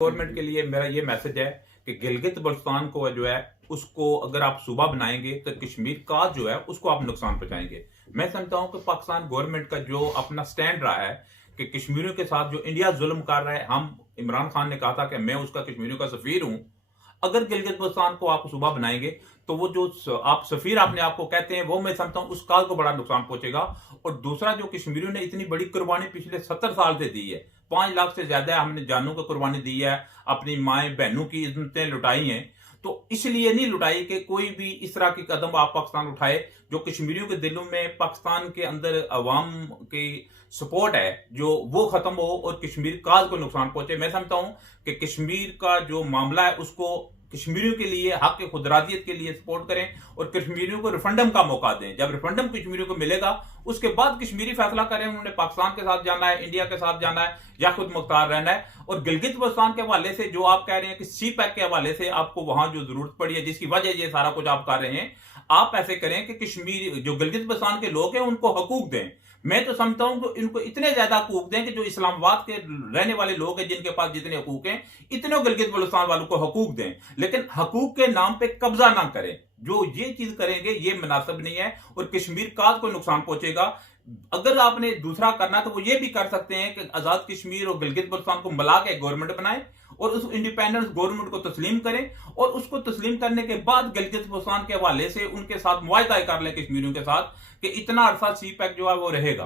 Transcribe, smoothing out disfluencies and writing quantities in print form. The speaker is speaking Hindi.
गवर्नमेंट के लिए मेरा ये मैसेज है कि गिलगित बल्तिस्तान को जो है उसको अगर आप सूबा बनाएंगे तो कश्मीर का जो है उसको आप नुकसान पहुंचाएंगे। मैं समझता हूं कि पाकिस्तान गवर्नमेंट का जो अपना स्टैंड रहा है कि कश्मीरियों के साथ जो इंडिया जुल्म कर रहा है, हम इमरान खान ने कहा था कि मैं उसका कश्मीरियों का सफीर हूं। अगर गिलगित बल्तिस्तान को आप सूबा बनाएंगे तो वो जो आप सफीर अपने आप को कहते हैं वो मैं समझता हूं उस काल को बड़ा नुकसान पहुंचेगा। और दूसरा, जो कश्मीरियों ने इतनी बड़ी कुर्बानी पिछले 70 साल से दी है, 5 लाख से ज्यादा हमने जानों की कुर्बानी दी है, अपनी माए बहनों की इज्जतें लुटाई हैं, तो इसलिए नहीं लुटाई कि कोई भी इस तरह की कदम आप पाकिस्तान उठाए जो कश्मीरियों के दिलों में पाकिस्तान के अंदर अवाम की सपोर्ट है जो वो खत्म हो और कश्मीर काज को नुकसान पहुंचे। मैं समझता हूं कि कश्मीर का जो मामला है उसको कश्मीरियों के लिए हक के खुदरादियत के लिए सपोर्ट करें और कश्मीरियों को रिफंडम का मौका दें। जब रिफंडम कश्मीरियों को मिलेगा उसके बाद कश्मीरी फैसला करें उन्होंने पाकिस्तान के साथ जाना है, इंडिया के साथ जाना है या खुद मुख्तार रहना है। और गिलगित बल्तिस्तान के हवाले से जो आप कह रहे हैं कि सी पैक के हवाले से आपको वहां जो जरूरत पड़ी है जिसकी वजह ये सारा कुछ आप कर रहे हैं, आप ऐसे करें कि कश्मीर जो गिलगित बल्तिस्तान के लोग हैं उनको हकूक दें। मैं तो समझता हूं कि इनको इतने ज्यादा हकूक दें कि जो इस्लामाबाद के रहने वाले लोग हैं जिनके पास जितने हकूक हैं इतने गिलगित बल्तिस्तान वालों को हकूक दें, लेकिन हकूक के नाम पे कब्जा ना करें। जो ये चीज करेंगे ये मुनासिब नहीं है और कश्मीर काज को नुकसान पहुंचेगा। अगर आपने दूसरा करना तो वो ये भी कर सकते हैं कि आजाद कश्मीर और गिलगित बल्तिस्तान को मिला के गवर्नमेंट बनाए और उस इंडिपेंडेंस गवर्नमेंट को तस्लीम करें और उसको तस्लीम करने के बाद गिलगित बल्तिस्तान के हवाले से उनके साथ मुआहदा कर लें कश्मीरियों के साथ कि इतना अरसा सी पैक जो है वो रहेगा।